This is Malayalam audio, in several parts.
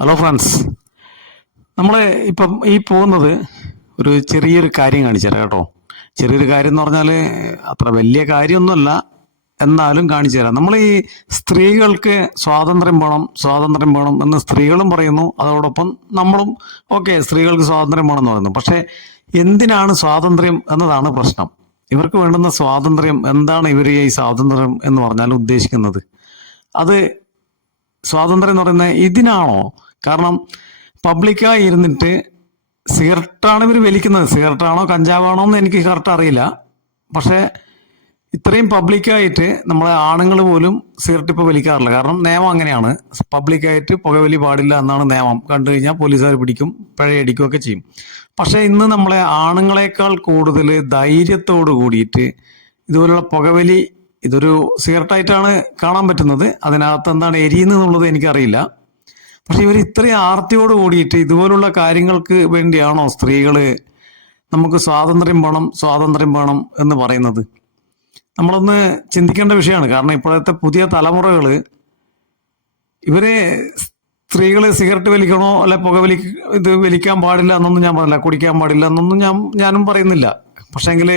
ഹലോ ഫ്രണ്ട്സ് നമ്മൾ ഇപ്പം ഈ പോകുന്നത് ഒരു ചെറിയൊരു കാര്യം കാണിച്ചു തരാം കേട്ടോ. ചെറിയൊരു കാര്യം എന്ന് പറഞ്ഞാൽ അത്ര വലിയ കാര്യമൊന്നുമല്ല. എന്നാലും കാണിച്ചു തരാം നമ്മൾ ഈ സ്ത്രീകൾക്ക് സ്വാതന്ത്ര്യം വേണം സ്വാതന്ത്ര്യം വേണം എന്ന് സ്ത്രീകളും പറയുന്നു. അതോടൊപ്പം നമ്മളും ഓക്കെ സ്ത്രീകൾക്ക് സ്വാതന്ത്ര്യം വേണം എന്ന് പറയുന്നു. പക്ഷേ എന്തിനാണ് സ്വാതന്ത്ര്യം എന്നതാണ് പ്രശ്നം. ഇവർക്ക് വേണ്ടുന്ന സ്വാതന്ത്ര്യം എന്താണ് ഇവർ ഈ സ്വാതന്ത്ര്യം എന്ന് പറഞ്ഞാൽ ഉദ്ദേശിക്കുന്നത്? അത് സ്വാതന്ത്ര്യം എന്ന് പറയുന്നത് ഇതിനാണോ? കാരണം പബ്ലിക്കായി ഇരുന്നിട്ട് സിഗരറ്റാണ് ഇവർ വലിക്കുന്നത്. സിഗരറ്റാണോ കഞ്ചാവാണോ എന്ന് എനിക്ക് കറക്റ്റ് അറിയില്ല. പക്ഷേ ഇത്രയും പബ്ലിക്കായിട്ട് നമ്മളെ ആണുങ്ങൾ പോലും സിഗരറ്റ് ഇപ്പോൾ വലിക്കാറില്ല. കാരണം നിയമം അങ്ങനെയാണ്. പബ്ലിക്കായിട്ട് പുകവലി പാടില്ല എന്നാണ് നിയമം. കണ്ടു കഴിഞ്ഞാൽ പോലീസുകാർ പിടിക്കും പിഴയടിക്കുകയൊക്കെ ചെയ്യും. പക്ഷേ ഇന്ന് നമ്മളെ ആണുങ്ങളെക്കാൾ കൂടുതൽ ധൈര്യത്തോട് കൂടിയിട്ട് ഇതുപോലുള്ള പുകവലി ഇതൊരു സിഗരറ്റായിട്ടാണ് കാണാൻ പറ്റുന്നത്. അതിനകത്ത് എന്താണ് എരിയുന്നത് എന്നുള്ളത് എനിക്കറിയില്ല. പക്ഷെ ഇവർ ഇത്രയും ആർത്തിയോട് കൂടിയിട്ട് ഇതുപോലുള്ള കാര്യങ്ങൾക്ക് വേണ്ടിയാണോ സ്ത്രീകൾ നമുക്ക് സ്വാതന്ത്ര്യം വേണം സ്വാതന്ത്ര്യം വേണം എന്ന് പറയുന്നത്? നമ്മളൊന്ന് ചിന്തിക്കേണ്ട വിഷയമാണ്. കാരണം ഇപ്പോഴത്തെ പുതിയ തലമുറകൾ ഇവരെ സ്ത്രീകൾ സിഗരറ്റ് വലിക്കണോ അല്ലെ പുക വലി ഇത് വലിക്കാൻ പാടില്ല എന്നൊന്നും ഞാൻ പറഞ്ഞില്ല. കുടിക്കാൻ പാടില്ല എന്നൊന്നും ഞാൻ ഞാനും പറയുന്നില്ല. പക്ഷേങ്കിൽ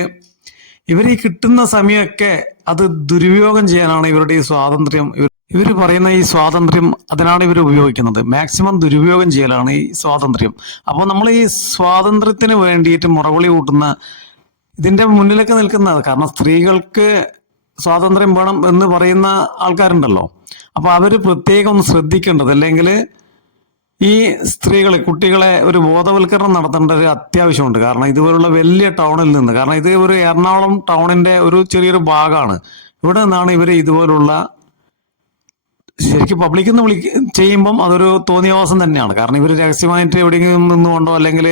ഇവർ ഈ കിട്ടുന്ന സമയമൊക്കെ അത് ദുരുപയോഗം ചെയ്യാനാണ് ഇവരുടെ ഈ സ്വാതന്ത്ര്യം. ഇവർ പറയുന്ന ഈ സ്വാതന്ത്ര്യം അതിനാണ് ഇവർ ഉപയോഗിക്കുന്നത്. മാക്സിമം ദുരുപയോഗം ചെയ്യലാണ് ഈ സ്വാതന്ത്ര്യം. അപ്പോൾ നമ്മൾ ഈ സ്വാതന്ത്ര്യത്തിന് വേണ്ടിയിട്ട് മുറവിളി കൂട്ടുന്ന ഇതിന്റെ മുന്നിലൊക്കെ നിൽക്കുന്നത് കാരണം സ്ത്രീകൾക്ക് സ്വാതന്ത്ര്യം വേണം എന്ന് പറയുന്ന ആൾക്കാരുണ്ടല്ലോ. അപ്പോൾ അവർ പ്രത്യേകം ഒന്ന് ശ്രദ്ധിക്കേണ്ടത് അല്ലെങ്കിൽ ഈ സ്ത്രീകളെ കുട്ടികളെ ഒരു ബോധവൽക്കരണം നടത്തേണ്ട ഒരു അത്യാവശ്യമുണ്ട്. കാരണം ഇതുപോലുള്ള വലിയ ടൗണിൽ നിന്ന്. കാരണം ഇത് ഒരു എറണാകുളം ടൗണിന്റെ ഒരു ചെറിയൊരു ഭാഗമാണ്. ഇവിടെ നിന്നാണ് ഇവർ ഇതുപോലുള്ള ശരിക്കും പബ്ലിക്കിൽ നിന്ന് വിളി ചെയ്യുമ്പം അതൊരു തോന്നിയവാസം തന്നെയാണ്. കാരണം ഇവർ രഹസ്യമായിട്ട് എവിടെയെങ്കിലും നിന്നുകൊണ്ടോ അല്ലെങ്കിൽ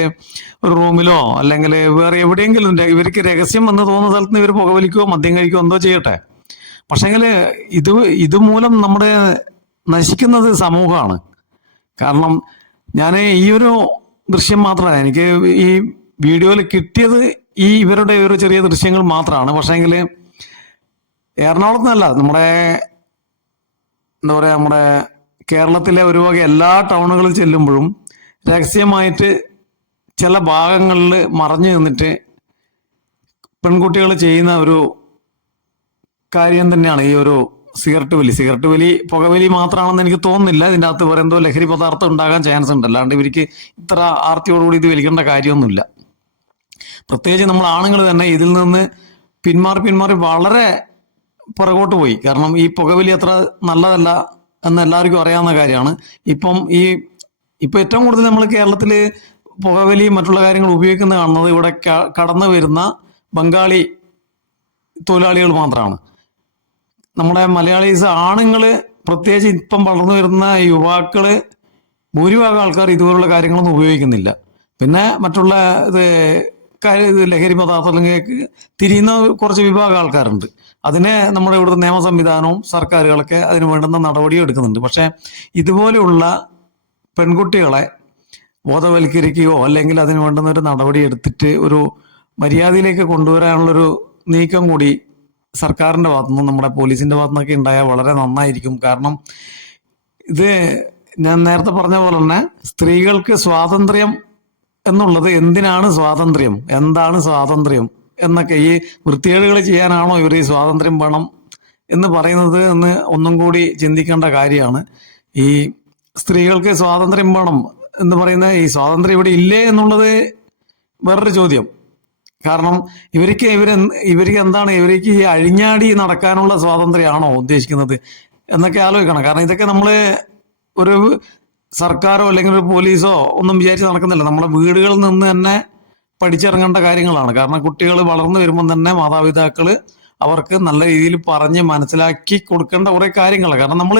ഒരു റൂമിലോ അല്ലെങ്കിൽ വേറെ എവിടെയെങ്കിലും ഇവർക്ക് രഹസ്യം എന്ന് തോന്നുന്ന സ്ഥലത്ത് നിന്ന് ഇവർ പുകവലിക്കുകയോ മദ്യം കഴിക്കോ എന്തോ ചെയ്യട്ടെ. പക്ഷേങ്കിൽ ഇത് ഇതുമൂലം നമ്മുടെ നശിക്കുന്നത് സമൂഹമാണ്. കാരണം ഞാൻ ഈ ഒരു ദൃശ്യം മാത്രമാണ് എനിക്ക് ഈ വീഡിയോയിൽ കിട്ടിയത് ഈ ഇവരുടെ ഒരു ചെറിയ ദൃശ്യങ്ങൾ മാത്രമാണ്. പക്ഷേങ്കിൽ എറണാകുളത്ത് നിന്നല്ല നമ്മുടെ എന്താ പറയുക നമ്മുടെ കേരളത്തിലെ ഒരു വക എല്ലാ ടൗണുകളിൽ ചെല്ലുമ്പോഴും രഹസ്യമായിട്ട് ചില ഭാഗങ്ങളിൽ മറഞ്ഞു നിന്നിട്ട് പെൺകുട്ടികൾ ചെയ്യുന്ന ഒരു കാര്യം തന്നെയാണ് ഈ ഒരു സിഗരറ്റ് വലി. സിഗരറ്റ് വലി പുകവലി മാത്രമാണെന്ന് എനിക്ക് തോന്നുന്നില്ല. ഇതിന്റെ അകത്ത് വേറെ എന്തോ ലഹരി പദാർത്ഥം ഉണ്ടാകാൻ ചാൻസ് ഉണ്ട്. അല്ലാണ്ട് ഇവർക്ക് ഇത്ര ആർത്തിയോടുകൂടി ഇത് വലിക്കേണ്ട കാര്യമൊന്നുമില്ല. പ്രത്യേകിച്ച് നമ്മൾ ആണുങ്ങൾ തന്നെ ഇതിൽ നിന്ന് പിന്മാറി പിന്മാറി വളരെ പുറകോട്ട് പോയി. കാരണം ഈ പുകവലി അത്ര നല്ലതല്ല എന്ന് എല്ലാവർക്കും അറിയാവുന്ന കാര്യമാണ്. ഇപ്പം ഈ ഇപ്പൊ ഏറ്റവും കൂടുതൽ നമ്മൾ കേരളത്തിൽ പുകവലി മറ്റുള്ള കാര്യങ്ങൾ ഉപയോഗിക്കുന്ന കാണുന്നത് ഇവിടെ കടന്നു വരുന്ന ബംഗാളി തൊഴിലാളികൾ മാത്രമാണ്. നമ്മുടെ മലയാളീസ് ആണുങ്ങൾ പ്രത്യേകിച്ച് ഇപ്പം വളർന്നു വരുന്ന യുവാക്കൾ ഭൂരിഭാഗം ആൾക്കാർ ഇതുപോലുള്ള കാര്യങ്ങളൊന്നും ഉപയോഗിക്കുന്നില്ല. പിന്നെ മറ്റുള്ള ഇത് ലഹരി പദാർത്ഥങ്ങൾക്ക് തിരിയുന്ന കുറച്ച് വിഭാഗം ആൾക്കാരുണ്ട്. അതിനെ നമ്മുടെ ഇവിടുത്തെ നിയമ സംവിധാനവും സർക്കാരുകളൊക്കെ അതിന് വേണ്ടുന്ന നടപടിയും എടുക്കുന്നുണ്ട്. പക്ഷേ ഇതുപോലെയുള്ള പെൺകുട്ടികളെ ബോധവൽക്കരിക്കുകയോ അല്ലെങ്കിൽ അതിന് വേണ്ടുന്ന ഒരു നടപടി എടുത്തിട്ട് ഒരു മര്യാദയിലേക്ക് കൊണ്ടുവരാനുള്ളൊരു നീക്കം കൂടി സർക്കാരിന്റെ ഭാഗത്തുനിന്നും നമ്മുടെ പോലീസിന്റെ ഭാഗത്തുനിന്നൊക്കെ ഉണ്ടായാൽ വളരെ നന്നായിരിക്കും. കാരണം ഇത് ഞാൻ നേരത്തെ പറഞ്ഞ പോലെ തന്നെ സ്ത്രീകൾക്ക് സ്വാതന്ത്ര്യം എന്നുള്ളത് എന്തിനാണ് സ്വാതന്ത്ര്യം? എന്താണ് സ്വാതന്ത്ര്യം? എന്നൊക്കെ ഈ വൃത്തികേടുകൾ ചെയ്യാനാണോ ഇവർ ഈ സ്വാതന്ത്ര്യം വേണം എന്ന് പറയുന്നത് എന്ന് ഒന്നും കൂടി ചിന്തിക്കേണ്ട കാര്യമാണ്. ഈ സ്ത്രീകൾക്ക് സ്വാതന്ത്ര്യം വേണം എന്ന് പറയുന്ന ഈ സ്വാതന്ത്ര്യം ഇവിടെ ഇല്ലേ എന്നുള്ളത് വേറൊരു ചോദ്യം. കാരണം ഇവർക്ക് ഇവർ ഇവർക്ക് എന്താണ് ഇവർക്ക് ഈ അഴിഞ്ഞാടി നടക്കാനുള്ള സ്വാതന്ത്ര്യമാണോ ഉദ്ദേശിക്കുന്നത് എന്നൊക്കെ ആലോചിക്കണം. കാരണം ഇതൊക്കെ നമ്മൾ ഒരു സർക്കാരോ അല്ലെങ്കിൽ ഒരു പോലീസോ ഒന്നും വിചാരിച്ച് നടക്കുന്നില്ല. നമ്മളെ വീടുകളിൽ നിന്ന് തന്നെ പഠിച്ചിറങ്ങേണ്ട കാര്യങ്ങളാണ്. കാരണം കുട്ടികൾ വളർന്നു വരുമ്പോൾ തന്നെ മാതാപിതാക്കൾ അവർക്ക് നല്ല രീതിയിൽ പറഞ്ഞ് മനസ്സിലാക്കി കൊടുക്കേണ്ട കുറേ കാര്യങ്ങളാണ്. കാരണം നമ്മൾ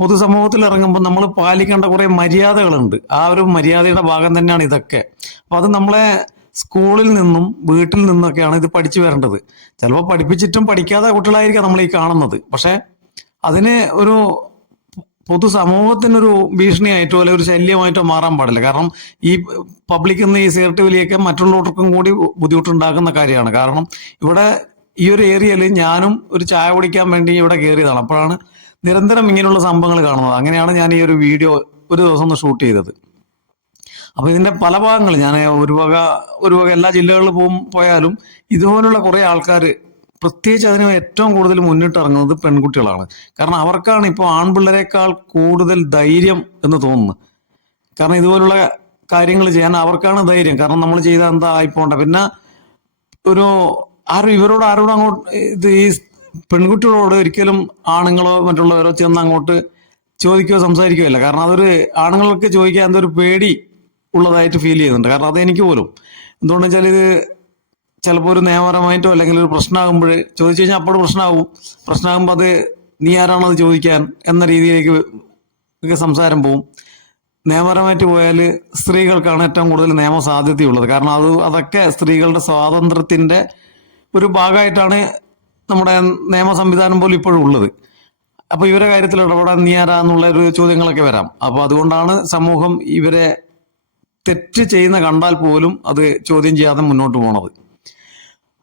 പൊതുസമൂഹത്തിൽ ഇറങ്ങുമ്പോൾ നമ്മൾ പാലിക്കേണ്ട കുറേ മര്യാദകളുണ്ട്. ആ ഒരു മര്യാദയുടെ ഭാഗം തന്നെയാണ് ഇതൊക്കെ. അപ്പൊ അത് നമ്മളെ സ്കൂളിൽ നിന്നും വീട്ടിൽ നിന്നൊക്കെയാണ് ഇത് പഠിച്ചു വരേണ്ടത്. ചിലപ്പോൾ പഠിപ്പിച്ചിട്ടും പഠിക്കാതെ കുട്ടികളായിരിക്കാം നമ്മൾ ഈ കാണുന്നത്. പക്ഷേ അതിന് ഒരു പൊതുസമൂഹത്തിനൊരു ഭീഷണിയായിട്ടോ അല്ലെങ്കിൽ ഒരു ശല്യമായിട്ടോ മാറാൻ പാടില്ല. കാരണം ഈ പബ്ലിക് എന്ന ഈ സിഗരറ്റ് വലിയൊക്കെ മറ്റുള്ളവർക്കും കൂടി ബുദ്ധിമുട്ടുണ്ടാക്കുന്ന കാര്യമാണ്. കാരണം ഇവിടെ ഈ ഒരു ഏരിയയിൽ ഞാനും ഒരു ചായ കുടിക്കാൻ വേണ്ടി ഇവിടെ കയറിയതാണ് അപ്പോഴാണ് നിരന്തരം ഇങ്ങനെയുള്ള സംഭവങ്ങൾ കാണുന്നത്. അങ്ങനെയാണ് ഞാൻ ഈ ഒരു വീഡിയോ ഒരു ദിവസം ഒന്ന് ഷൂട്ട് ചെയ്തത്. അപ്പൊ ഇതിന്റെ പല ഭാഗങ്ങൾ ഞാൻ ഒരു വക ഒരു വക എല്ലാ ജില്ലകളിൽ പോകും പോയാലും ഇതുപോലുള്ള കുറെ ആൾക്കാർ പ്രത്യേകിച്ച് അതിന് ഏറ്റവും കൂടുതൽ മുന്നിട്ടിറങ്ങുന്നത് പെൺകുട്ടികളാണ്. കാരണം അവർക്കാണ് ഇപ്പോൾ ആൺപിള്ളേരെക്കാൾ കൂടുതൽ ധൈര്യം എന്ന് തോന്നുന്നു കാരണം ഇതുപോലുള്ള കാര്യങ്ങൾ ചെയ്യാൻ അവർക്കാണ് ധൈര്യം. കാരണം നമ്മൾ ചെയ്ത എന്താ ആയിപ്പോണ്ട. പിന്നെ ഒരു ആരും ഇവരോട് ആരോടും അങ്ങോട്ട് ഇത് ഈ പെൺകുട്ടികളോട് ഒരിക്കലും ആണുങ്ങളോ മറ്റുള്ളവരോ ചെന്ന് അങ്ങോട്ട് ചോദിക്കുകയോ സംസാരിക്കുകയോ ഇല്ല. കാരണം അതൊരു ആണുങ്ങൾക്ക് ചോദിക്കാൻ എന്തൊരു പേടി ഉള്ളതായിട്ട് ഫീൽ ചെയ്യുന്നുണ്ട്. കാരണം അതെനിക്ക് പോലും. എന്തുകൊണ്ടെന്ന് വെച്ചാൽ ഇത് ചിലപ്പോൾ ഒരു നിയമപരമായിട്ടോ അല്ലെങ്കിൽ ഒരു പ്രശ്നമാകുമ്പോൾ ചോദിച്ചു കഴിഞ്ഞാൽ അപ്പോൾ പ്രശ്നമാകും പ്രശ്നമാകുമ്പോൾ അത് നീ ആരാണത് ചോദിക്കാൻ എന്ന രീതിയിലേക്ക് ഒക്കെ സംസാരം പോവും. നിയമപരമായിട്ട് പോയാൽ സ്ത്രീകൾക്കാണ് ഏറ്റവും കൂടുതൽ നിയമ സാധ്യതയുള്ളത്. കാരണം അത് അതൊക്കെ സ്ത്രീകളുടെ സ്വാതന്ത്ര്യത്തിന്റെ ഒരു ഭാഗമായിട്ടാണ് നമ്മുടെ നിയമ സംവിധാനം പോലും ഇപ്പോഴും ഉള്ളത്. അപ്പോൾ ഇവരെ കാര്യത്തിൽ ഇടപെടാൻ നീ ആരാ എന്നുള്ള ഒരു ചോദ്യങ്ങളൊക്കെ വരാം. അപ്പോൾ അതുകൊണ്ടാണ് സമൂഹം ഇവരെ തെറ്റ് ചെയ്യുന്ന കണ്ടാൽ പോലും അത് ചോദ്യം ചെയ്യാതെ മുന്നോട്ട് പോണത്.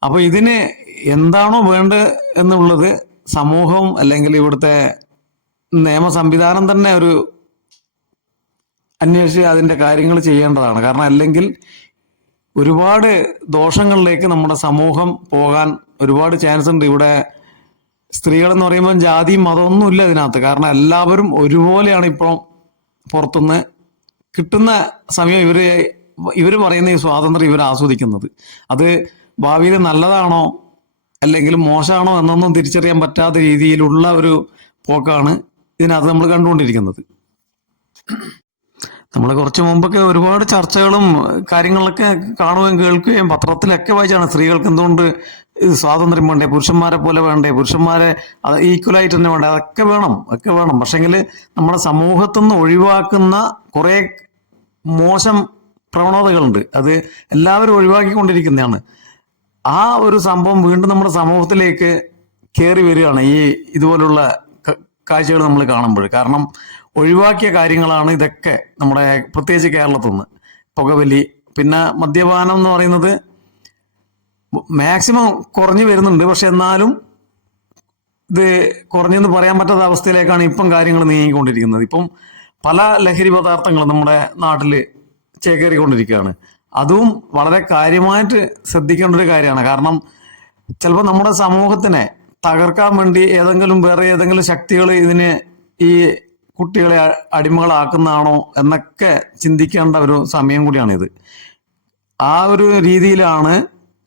അപ്പൊ ഇതിന് എന്താണോ വേണ്ടത് എന്നുള്ളത് സമൂഹം അല്ലെങ്കിൽ ഇവിടുത്തെ നിയമ സംവിധാനം തന്നെ ഒരു അന്വേഷിച്ച് അതിന്റെ കാര്യങ്ങൾ ചെയ്യേണ്ടതാണ്. കാരണം അല്ലെങ്കിൽ ഒരുപാട് ദോഷങ്ങളിലേക്ക് നമ്മുടെ സമൂഹം പോകാൻ ഒരുപാട് ചാൻസ് ഉണ്ട്. ഇവിടെ സ്ത്രീകൾ എന്ന് പറയുമ്പോൾ ജാതിയും മതമൊന്നും ഇല്ല ഇതിനകത്ത്. കാരണം എല്ലാവരും ഒരുപോലെയാണ് ഇപ്പോൾ പുറത്തുനിന്ന് കിട്ടുന്ന സമയം ഇവർ ഇവർ പറയുന്ന ഈ സ്വാതന്ത്ര്യം ഇവർ ആസ്വദിക്കുന്നത്. അത് ഭാവിയിൽ നല്ലതാണോ അല്ലെങ്കിൽ മോശമാണോ എന്നൊന്നും തിരിച്ചറിയാൻ പറ്റാത്ത രീതിയിലുള്ള ഒരു പോക്കാണ് ഇതിനകത്ത് നമ്മൾ കണ്ടുകൊണ്ടിരിക്കുന്നത്. നമ്മൾ കുറച്ച് മുമ്പൊക്കെ ഒരുപാട് ചർച്ചകളും കാര്യങ്ങളൊക്കെ കാണുകയും കേൾക്കുകയും പത്രത്തിലൊക്കെ വായിച്ചാണ് സ്ത്രീകൾക്ക് എന്തുകൊണ്ട് സ്വാതന്ത്ര്യം വേണ്ടേ പുരുഷന്മാരെ പോലെ വേണ്ടേ പുരുഷന്മാരെ ഈക്വലായിട്ട് തന്നെ വേണ്ടേ അതൊക്കെ വേണം ഒക്കെ വേണം. പക്ഷെങ്കിൽ നമ്മുടെ സമൂഹത്തിൽ നിന്ന് ഒഴിവാക്കുന്ന കുറേ മോശം പ്രവണതകളുണ്ട്. അത് എല്ലാവരും ഒഴിവാക്കിക്കൊണ്ടിരിക്കുന്നതാണ്. ആ ഒരു സംഭവം വീണ്ടും നമ്മുടെ സമൂഹത്തിലേക്ക് കയറി വരികയാണ് ഈ ഇതുപോലുള്ള കാഴ്ചകൾ നമ്മൾ കാണുമ്പോൾ. കാരണം ഒഴിവാക്കിയ കാര്യങ്ങളാണ് ഇതൊക്കെ നമ്മുടെ പ്രത്യേകിച്ച് കേരളത്തിൽ നിന്ന് പുകവലി പിന്നെ മദ്യപാനം എന്ന് പറയുന്നത് മാക്സിമം കുറഞ്ഞു വരുന്നുണ്ട്. പക്ഷെ എന്നാലും ഇത് കുറഞ്ഞെന്ന് പറയാൻ പറ്റാത്ത അവസ്ഥയിലേക്കാണ് ഇപ്പം കാര്യങ്ങൾ നീങ്ങിക്കൊണ്ടിരിക്കുന്നത്. ഇപ്പം പല ലഹരി പദാർത്ഥങ്ങളും നമ്മുടെ നാട്ടിൽ ചേക്കേറിക്കൊണ്ടിരിക്കുകയാണ്. അതും വളരെ കാര്യമായിട്ട് ശ്രദ്ധിക്കേണ്ട ഒരു കാര്യമാണ്. കാരണം ചിലപ്പോൾ നമ്മുടെ സമൂഹത്തിനെ തകർക്കാൻ വേണ്ടി ഏതെങ്കിലും വേറെ ഏതെങ്കിലും ശക്തികൾ ഇതിന് ഈ കുട്ടികളെ അടിമകളാക്കുന്നതാണോ എന്നൊക്കെ ചിന്തിക്കേണ്ട ഒരു സമയം കൂടിയാണിത്. ആ ഒരു രീതിയിലാണ്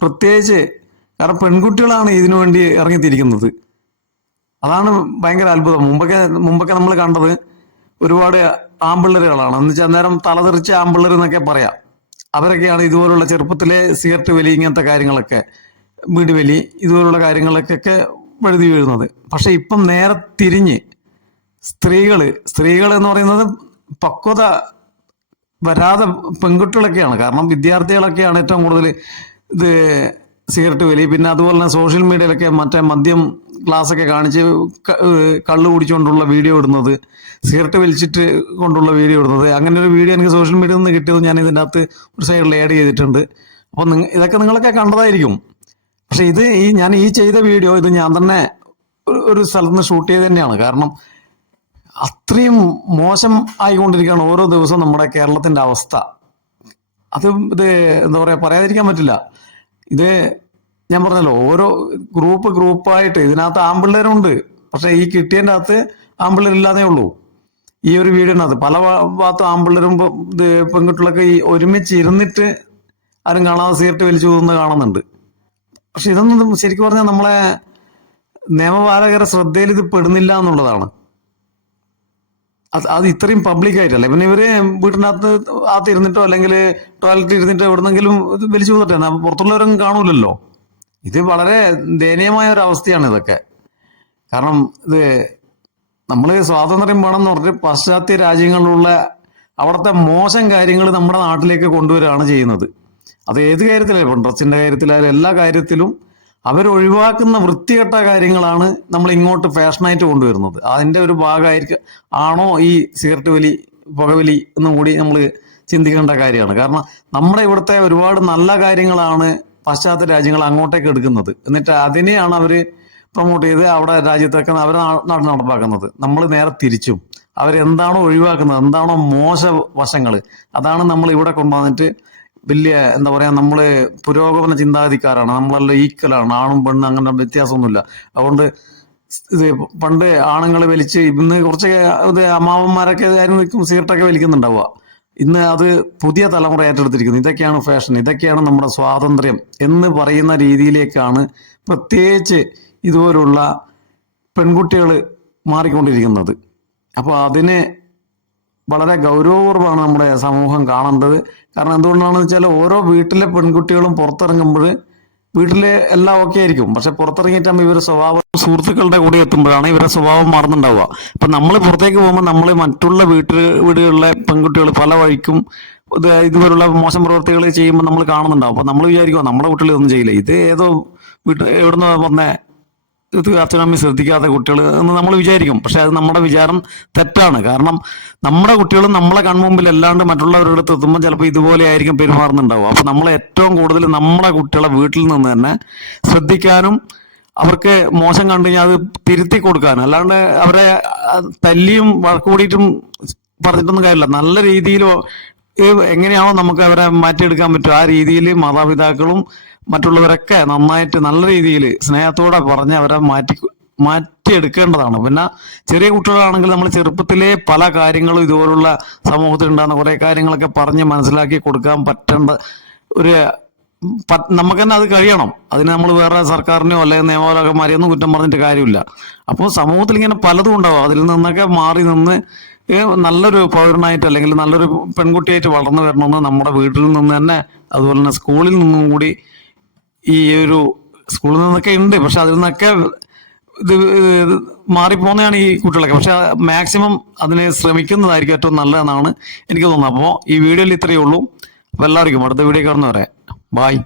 പ്രത്യേകിച്ച് കാരണം പെൺകുട്ടികളാണ് ഇതിനു വേണ്ടി ഇറങ്ങിത്തിരിക്കുന്നത്. അതാണ് ഭയങ്കര അത്ഭുതം. മുമ്പൊക്കെ മുമ്പൊക്കെ നമ്മൾ കണ്ടത് ഒരുപാട് ആമ്പിള്ളേരുകളാണ്. എന്ന് വെച്ചാൽ അന്നേരം തലതെറിച്ച ആമ്പിള്ളേർ എന്നൊക്കെ പറയാം. അവരൊക്കെയാണ് ഇതുപോലുള്ള ചെറുപ്പത്തിലെ സിഗരറ്റ് വലി ഇങ്ങനത്തെ കാര്യങ്ങളൊക്കെ വീട് വലി ഇതുപോലുള്ള കാര്യങ്ങളൊക്കെ വഴുതി വീഴുന്നത്. പക്ഷെ ഇപ്പം നേരെ തിരിഞ്ഞ് സ്ത്രീകൾ സ്ത്രീകൾ എന്ന് പറയുന്നത് പക്വത വരാതെ പെൺകുട്ടികളൊക്കെയാണ്. കാരണം വിദ്യാർത്ഥികളൊക്കെയാണ് ഏറ്റവും കൂടുതൽ ഇത് സിഗരറ്റ് വലി. പിന്നെ അതുപോലെ തന്നെ സോഷ്യൽ മീഡിയയിലൊക്കെ മറ്റേ മദ്യം ഗ്ലാസ്സൊക്കെ കാണിച്ച് കള്ള് കുടിച്ചുകൊണ്ടുള്ള വീഡിയോ ഇടുന്നത് സിഗരറ്റ് വലിച്ചിട്ട് കൊണ്ടുള്ള വീഡിയോ ഇടുന്നത് അങ്ങനെ ഒരു വീഡിയോ എനിക്ക് സോഷ്യൽ മീഡിയയിൽ നിന്ന് കിട്ടിയത് ഞാൻ ഇതിന്റെ അകത്ത് ഒരു സൈഡിൽ ആഡ് ചെയ്തിട്ടുണ്ട്. അപ്പോൾ നിങ്ങൾ ഇതൊക്കെ നിങ്ങളൊക്കെ കണ്ടതായിരിക്കും. പക്ഷെ ഇത് ഈ ഞാൻ ഈ ചെയ്ത വീഡിയോ ഇത് ഞാൻ തന്നെ ഒരു- സ്ഥലത്ത് നിന്ന് ഷൂട്ട് ചെയ്ത് തന്നെയാണ്. കാരണം അത്രയും മോശം ആയിക്കൊണ്ടിരിക്കുകയാണ് ഓരോ ദിവസവും നമ്മുടെ കേരളത്തിന്റെ അവസ്ഥ. അത് ഇത് എന്താ പറയാ പറയാതിരിക്കാൻ പറ്റില്ല. ഇത് ഞാൻ പറഞ്ഞല്ലോ ഓരോ ഗ്രൂപ്പ് ഗ്രൂപ്പായിട്ട് ഇതിനകത്ത് ആമ്പിള്ളേരുണ്ട്. പക്ഷെ ഈ കിട്ടിയതിന്റെ അകത്ത് ആമ്പിള്ളേരില്ലാതേ ഉള്ളൂ. ഈ ഒരു വീടിനകത്ത് പല ഭാഗത്ത് ആമ്പിള്ളേരും ഇത് പെൺകുട്ടികളൊക്കെ ഈ ഒരുമിച്ച് ഇരുന്നിട്ട് ആരും കാണാതെ സിഗരറ്റ് വലിച്ചു പോകുന്നത് കാണുന്നുണ്ട്. പക്ഷെ ഇതൊന്നും ശരിക്കും പറഞ്ഞാൽ നമ്മളെ നിയമപാലകരെ ശ്രദ്ധയിൽ ഇത് പെടുന്നില്ല എന്നുള്ളതാണ്. അത് ഇത്രയും പബ്ലിക് ആയിട്ടല്ലേ? പിന്നെ ഇവർ വീട്ടിനകത്ത് അകത്ത് ഇരുന്നിട്ടോ അല്ലെങ്കിൽ ടോയ്ലറ്റിൽ ഇരുന്നിട്ടോ എവിടെന്നെങ്കിലും വലിച്ചു പോകട്ടെ പുറത്തുള്ളവരൊന്നും കാണൂലല്ലോ. ഇത് വളരെ ദയനീയമായ ഒരു അവസ്ഥയാണ് ഇതൊക്കെ. കാരണം ഇത് നമ്മൾ സ്വാതന്ത്ര്യം വേണം എന്ന് പറഞ്ഞ് പാശ്ചാത്യ രാജ്യങ്ങളിലുള്ള അവിടുത്തെ മോശം കാര്യങ്ങൾ നമ്മുടെ നാട്ടിലേക്ക് കൊണ്ടുവരികയാണ് ചെയ്യുന്നത്. അത് ഏത് കാര്യത്തിലായാലും ഇപ്പം ഡ്രസ്സിന്റെ കാര്യത്തിലായാലും എല്ലാ കാര്യത്തിലും അവർ ഒഴിവാക്കുന്ന വൃത്തികെട്ട കാര്യങ്ങളാണ് നമ്മൾ ഇങ്ങോട്ട് ഫാഷനായിട്ട് കൊണ്ടുവരുന്നത്. അതിന്റെ ഒരു ഭാഗമായിരിക്കും ആണോ ഈ സിഗരറ്റ് വലി പുകവലി എന്നും കൂടി നമ്മൾ ചിന്തിക്കേണ്ട കാര്യമാണ്. കാരണം നമ്മുടെ ഇവിടുത്തെ ഒരുപാട് നല്ല കാര്യങ്ങളാണ് പാശ്ചാത്യ രാജ്യങ്ങൾ അങ്ങോട്ടേക്ക് എടുക്കുന്നത്. എന്നിട്ട് അതിനെയാണ് അവർ പ്രൊമോട്ട് ചെയ്ത് അവിടെ രാജ്യത്തൊക്കെ അവരെ നാട്ടിൽ നടപ്പാക്കുന്നത്. നമ്മൾ നേരെ തിരിച്ചും. അവരെന്താണോ ഒഴിവാക്കുന്നത് എന്താണോ മോശ വശങ്ങൾ അതാണ് നമ്മൾ ഇവിടെ കൊണ്ടുവന്നിട്ട് വലിയ എന്താ പറയാ നമ്മൾ പുരോഗമന ചിന്താഗതിക്കാരാണ് നമ്മളെല്ലാം ഈക്വലാണ്. ആണും പെണ്ണും അങ്ങനെ വ്യത്യാസമൊന്നുമില്ല. അതുകൊണ്ട് ഇത് പണ്ട് ആണുങ്ങൾ വലിച്ച് ഇന്ന് കുറച്ച് ഇത് അമ്മാവന്മാരൊക്കെ ആയിരുന്നു സീറ്റൊക്കെ വലിക്കുന്നുണ്ടാവുക. ഇന്ന് അത് പുതിയ തലമുറ ഏറ്റെടുത്തിരിക്കുന്നു. ഇതൊക്കെയാണ് ഫാഷൻ ഇതൊക്കെയാണ് നമ്മുടെ സ്വാതന്ത്ര്യം എന്ന് പറയുന്ന രീതിയിലേക്കാണ് പ്രത്യേകിച്ച് ഇതുപോലുള്ള പെൺകുട്ടികൾ മാറിക്കൊണ്ടിരിക്കുന്നത്. അപ്പോൾ അതിന് വളരെ ഗൗരവപൂർവമാണ് നമ്മുടെ സമൂഹം കാണേണ്ടത്. കാരണം എന്തുകൊണ്ടാണെന്ന് വെച്ചാൽ ഓരോ വീട്ടിലെ പെൺകുട്ടികളും പുറത്തിറങ്ങുമ്പോൾ വീട്ടിലെ എല്ലാം ഓക്കെ ആയിരിക്കും. പക്ഷെ പുറത്തിറങ്ങിയിട്ടാകുമ്പോൾ ഇവരുടെ സ്വഭാവം സുഹൃത്തുക്കളുടെ കൂടെ എത്തുമ്പോഴാണ് ഇവരുടെ സ്വഭാവം മാറുന്നുണ്ടാവുക. അപ്പൊ നമ്മൾ പുറത്തേക്ക് പോകുമ്പോൾ നമ്മൾ മറ്റുള്ള വീട്ടിൽ വീടുകളിലെ പെൺകുട്ടികൾ പല വഴിക്കും ഇത് ഇതുപോലുള്ള മോശം പ്രവൃത്തികൾ ചെയ്യുമ്പോൾ നമ്മൾ കാണുന്നുണ്ടാവും. അപ്പൊ നമ്മൾ വിചാരിക്കുക നമ്മുടെ കുട്ടികൾ ഒന്നും ചെയ്യില്ല. ഇത് ഏതോ വീട്ടിൽ എവിടുന്ന് വന്ന ഇത് അച്ഛനമ്മ ശ്രദ്ധിക്കാത്ത കുട്ടികൾ എന്ന് നമ്മൾ വിചാരിക്കും. പക്ഷെ അത് നമ്മുടെ വിചാരം തെറ്റാണ്. കാരണം നമ്മുടെ കുട്ടികളും നമ്മളെ കൺമുമ്പിൽ അല്ലാണ്ട് മറ്റുള്ളവരുടെ അടുത്ത് എത്തുമ്പോൾ ചിലപ്പോൾ ഇതുപോലെ ആയിരിക്കും പെരുമാറുന്നുണ്ടാവും അപ്പൊ നമ്മൾ ഏറ്റവും കൂടുതൽ നമ്മുടെ കുട്ടികളെ വീട്ടിൽ നിന്ന് തന്നെ ശ്രദ്ധിക്കാനും അവർക്ക് മോശം കണ്ടു കഴിഞ്ഞാൽ അത് തിരുത്തി കൊടുക്കാനും. അല്ലാണ്ട് അവരെ തല്ലിയും വഴക്ക് കൂടിയിട്ടും പറഞ്ഞിട്ടൊന്നും കാര്യമില്ല. നല്ല രീതിയിൽ എങ്ങനെയാണോ നമുക്ക് അവരെ മാറ്റിയെടുക്കാൻ പറ്റും. ആ രീതിയിൽ മാതാപിതാക്കളും മറ്റുള്ളവരൊക്കെ നന്നായിട്ട് നല്ല രീതിയിൽ സ്നേഹത്തോടെ പറഞ്ഞ് അവരെ മാറ്റി മാറ്റിയെടുക്കേണ്ടതാണ്. പിന്നെ ചെറിയ കുട്ടികളാണെങ്കിൽ നമ്മൾ ചെറുപ്പത്തിലെ പല കാര്യങ്ങളും ഇതുപോലുള്ള സമൂഹത്തിൽ ഉണ്ടാകുന്ന കുറെ കാര്യങ്ങളൊക്കെ പറഞ്ഞ് മനസ്സിലാക്കി കൊടുക്കാൻ പറ്റേണ്ട ഒരു നമുക്ക് തന്നെ അത് കഴിയണം. അതിന് നമ്മൾ വേറെ സർക്കാരിനെയോ അല്ലെങ്കിൽ നിയമപാലകന്മാരെയോ ഒന്നും കുറ്റം പറഞ്ഞിട്ട് കാര്യമില്ല. അപ്പോൾ സമൂഹത്തിൽ ഇങ്ങനെ പലതും ഉണ്ടാവും. അതിൽ നിന്നൊക്കെ മാറി നിന്ന് നല്ലൊരു പൗരനായിട്ട് അല്ലെങ്കിൽ നല്ലൊരു പെൺകുട്ടിയായിട്ട് വളർന്നു വരണമെന്ന് നമ്മുടെ വീട്ടിൽ നിന്ന് തന്നെ അതുപോലെ തന്നെ സ്കൂളിൽ നിന്നും കൂടി ഈ ഒരു സ്കൂളിൽ നിന്നൊക്കെ ഉണ്ട്. പക്ഷെ അതിൽ നിന്നൊക്കെ ഇത് മാറിപ്പോന്നെയാണ് ഈ കുട്ടികളൊക്കെ. പക്ഷെ മാക്സിമം അതിനെ ശ്രമിക്കുന്നതായിരിക്കും ഏറ്റവും നല്ലതെന്നാണ് എനിക്ക് തോന്നുന്നത്. അപ്പോൾ ഈ വീഡിയോയിൽ ഇത്രയേ ഉള്ളൂ. എല്ലാവർക്കും അടുത്ത വീഡിയോ കാണുന്നവരെ. ബായ്